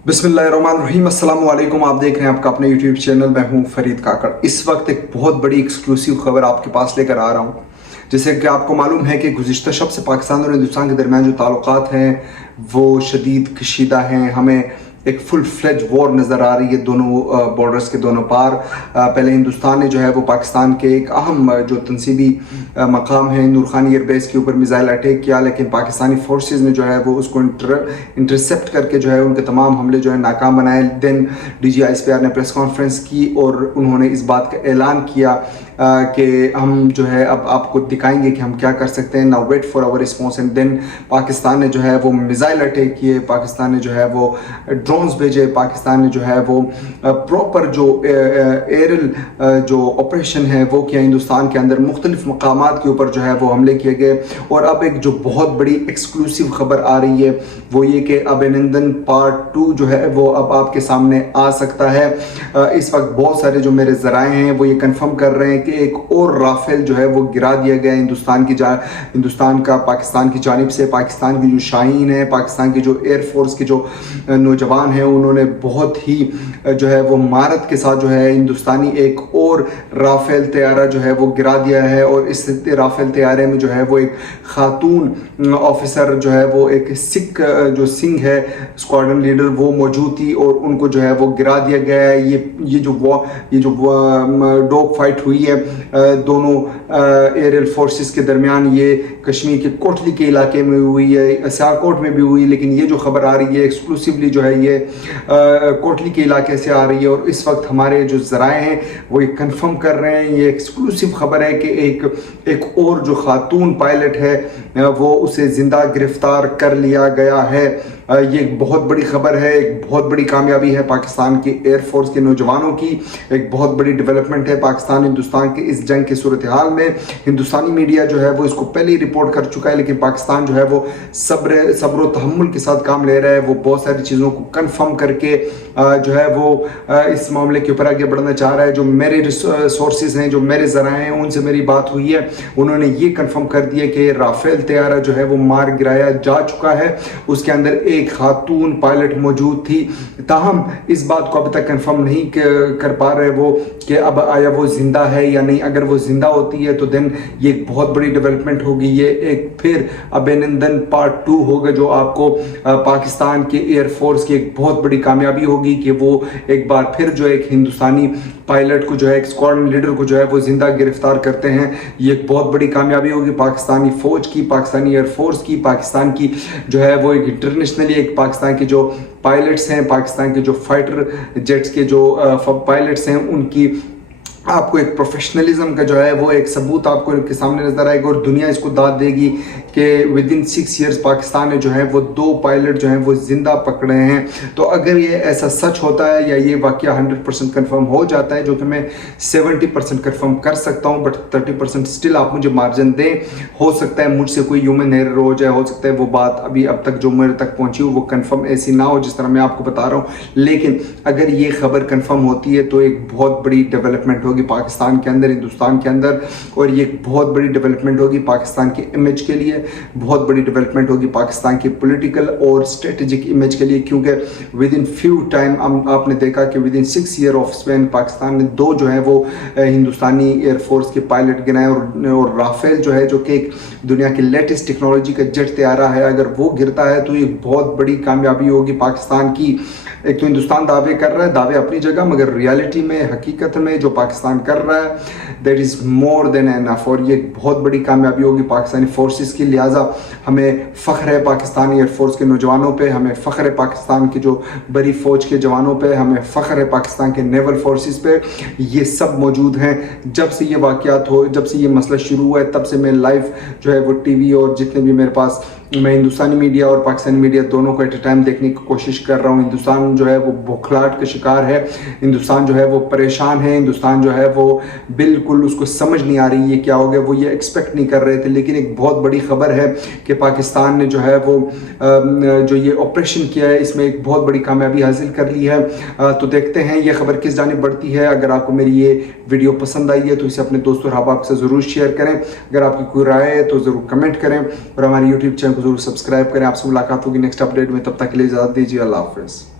बिस्मिल्लाहिर्रहमानिर्रहीम, अस्सलाम वालेकुम। आप देख रहे हैं आपका अपना यूट्यूब चैनल। मैं हूं फरीद काकड़। इस वक्त एक बहुत बड़ी एक्सक्लूसिव खबर आपके पास लेकर आ रहा हूं। जैसे कि आपको मालूम है कि गुज़िश्ता शब से पाकिस्तान और हिंदुस्तान के दरमियान जो ताल्लुकात हैं वो शदीद कशीदा हैं। हमें एक फुल फ्लेज वॉर नज़र आ रही है दोनों बॉर्डर्स के दोनों पार। पहले हिंदुस्तान ने जो है वो पाकिस्तान के एक अहम जो तनसीबी मकाम है नूर खान एयरबेस के ऊपर मिसाइल अटैक किया, लेकिन पाकिस्तानी फोर्सेस ने जो है वो उसको इंटरसेप्ट करके जो है उनके तमाम हमले जो है नाकाम बनाए। देन DGISPR ने प्रेस कॉन्फ्रेंस की और उन्होंने इस बात का ऐलान किया कि हम जो है अब आपको दिखाएंगे कि हम क्या कर सकते हैं। Now wait for our response. And then Pakistan ने जो है वो मिसाइल अटैक किए, पाकिस्तान ने जो है वो ड्रोन्स भेजे, पाकिस्तान ने जो है वो प्रॉपर जो एयरल जो ऑपरेशन है वो किया। हिंदुस्तान के अंदर मुख्तलिफ मकामात के ऊपर जो है वो हमले किए गए। और अब एक जो बहुत बड़ी एक्सक्लूसिव खबर आ रही है वो ये कि अभिनंदन पार्ट 2 जो है वो अब आपके सामने आ सकता है। इस वक्त बहुत सारे जो मेरे ज़राए हैं वो ये कंफर्म कर रहे हैं कि एक और राफेल जो है वो गिरा दिया गया हिंदुस्तान का पाकिस्तान की जानिब से। पाकिस्तान की जो शाहीन है, पाकिस्तान की जो एयरफोर्स के जो नौजवान हैं, उन्होंने बहुत ही जो है वो महारत के साथ जो है हिंदुस्तानी एक और राफेल तैयारा जो है वो गिरा दिया है। और इस राफेल तैयारे में जो है वो एक खातून ऑफिसर जो है वो एक सिख जो सिंह है स्क्वाड्रन लीडर वो मौजूद थी और उनको जो है वो गिरा दिया गया है। ये जो डॉग फाइट हुई है दोनों एयरल फोर्सेस के दरमियान, ये कश्मीर के कोटली के इलाके में हुई है, सियालकोट में भी हुई, लेकिन ये जो खबर आ रही है एक्सक्लूसिवली जो है ये कोटली के इलाके से आ रही है। और इस वक्त हमारे जो ज़राए हैं वो ये कंफर्म कर रहे हैं, ये एक्सक्लूसिव खबर है कि एक और जो खातून पायलट है वो उसे ज़िंदा गिरफ्तार कर लिया गया है। ये एक बहुत बड़ी खबर है, एक बहुत बड़ी कामयाबी है पाकिस्तान की एयरफोर्स के नौजवानों की, एक बहुत बड़ी डेवलपमेंट है पाकिस्तान हिंदुस्तान के इस जंग की सूरत हाल में। हिंदुस्तानी मीडिया जो है वो इसको पहले ही रिपोर्ट कर चुका है, लेकिन पाकिस्तान जो है वो सब्र तहम्मुल के साथ काम ले रहा है। वो बहुत सारी चीज़ों को कन्फर्म करके जो है वो इस मामले के ऊपर आगे बढ़ना चाह रहा है। जो मेरे सोर्सेज हैं, जो मेरे ज़राए हैं, उनसे मेरी बात हुई है, उन्होंने ये कन्फर्म कर दिया कि राफेल तैयारा जो है वो मार गिराया जा चुका है। उसके अंदर एक खातून पायलट मौजूद थी। ताहम इस बात को अभी तक कंफर्म नहीं कर पा रहे वो कि अब आया वो जिंदा है या नहीं। अगर वो जिंदा होती है तो देन ये एक बहुत बड़ी डेवलपमेंट होगी। ये एक फिर अभिनंदन पार्ट 2 होगा जो आपको पाकिस्तान के एयरफोर्स की एक बहुत बड़ी कामयाबी होगी कि वो एक बार फिर जो एक हिंदुस्तानी पायलट को जो है एक स्क्वाड्रन लीडर को जो है वो जिंदा गिरफ्तार करते हैं। ये एक बहुत बड़ी कामयाबी होगी पाकिस्तानी फौज की, पाकिस्तानी एयरफोर्स की, पाकिस्तान की जो है वो एक इंटरनेशनली एक पाकिस्तान के जो पायलट्स हैं, पाकिस्तान के जो फाइटर जेट्स के जो पायलट्स हैं, उनकी आपको एक प्रोफेशनलिज्म का जो है वो एक सबूत आपको इनके सामने नजर आएगा। और दुनिया इसको दाद देगी कि विद इन 6 ईयर्स पाकिस्तान ने जो है वो 2 पायलट जो हैं वो जिंदा पकड़े हैं। तो अगर ये ऐसा सच होता है या ये वाकया 100% कन्फर्म हो जाता है, जो कि मैं 70% कन्फर्म कर सकता हूँ, बट 30% स्टिल आप मुझे मार्जिन दें। हो सकता है मुझसे कोई ह्यूमन एरर हो जाए, हो सकता है वो बात अभी अब तक जो मेरे तक पहुँची हो वो कन्फर्म ऐसी ना हो जिस तरह मैं आपको बता रहा हूँ। लेकिन अगर ये खबर कन्फर्म होती है तो एक बहुत बड़ी डेवलपमेंट होगी पाकिस्तान के अंदर, हिंदुस्तान के अंदर। और ये एक बहुत बड़ी डेवलपमेंट होगी पाकिस्तान के इमेज के लिए, बहुत बड़ी डेवलपमेंट होगी पाकिस्तान की पॉलिटिकल और स्ट्रेटेजिक इमेज के लिए। क्योंकि विद इन फ्यू टाइम आपने देखा कि with in 6 year of Spain Pakistan ने 2 जो है वो हिंदुस्तानी एयरफोर्स के पायलट गिनाए। और राफेल जो है जो कि एक दुनिया की लेटेस्ट टेक्नोलॉजी का जेट तैयारा है, अगर वो गिरता है तो ये बहुत बड़ी कामयाबी होगी पाकिस्तान की। एक तो हिंदुस्तान दावे कर रहा है, दावे अपनी जगह, मगर रियलिटी में, हकीकत में जो पाकिस्तान कर रहा है that is more than enough. और ये बहुत बड़ी कामयाबी होगी पाकिस्तानी फोर्सेस की। लिहाजा हमें फ़ख्र है पाकिस्तानी एयरफोर्स के नौजवानों पे, हमें फ़ख्र है पाकिस्तान की जो बड़ी फ़ौज के जवानों पे, हमें फ़ख्र है पाकिस्तान के नेवल फोर्सेस पे। ये सब मौजूद हैं। जब से ये वाक़यात हो, जब से ये मसला शुरू हुआ है, तब से मैं लाइव जो है वो TV और जितने भी मेरे पास, मैं हिंदुस्तानी मीडिया और पाकिस्तानी मीडिया दोनों को एट ए टाइम देखने की कोशिश कर रहा हूँ। हिंदुस्तान जो है वो बौखलाहट का शिकार है, हिंदुस्तान जो है वो परेशान है, हिंदुस्तान जो है वो बिल्कुल उसको समझ नहीं आ रही है क्या हो गया, वो ये एक्सपेक्ट नहीं कर रहे थे। लेकिन एक बहुत बड़ी खबर है कि पाकिस्तान ने जो है वो जो ये ऑपरेशन किया है इसमें एक बहुत बड़ी कामयाबी हासिल कर ली है। तो देखते हैं ये खबर किस जानिब बढ़ती है। अगर आपको मेरी ये वीडियो पसंद आई है तो इसे अपने दोस्तों और अहबाब से ज़रूर शेयर करें। अगर आपकी कोई राय है तो ज़रूर कमेंट करें और हमारे यूट्यूब चैनल को जरूर सब्सक्राइब करें। आपसे मुलाकात होगी नेक्स्ट अपडेट में, तब तक के लिए इजाज़त दीजिए। अल्लाह हाफ़िज़।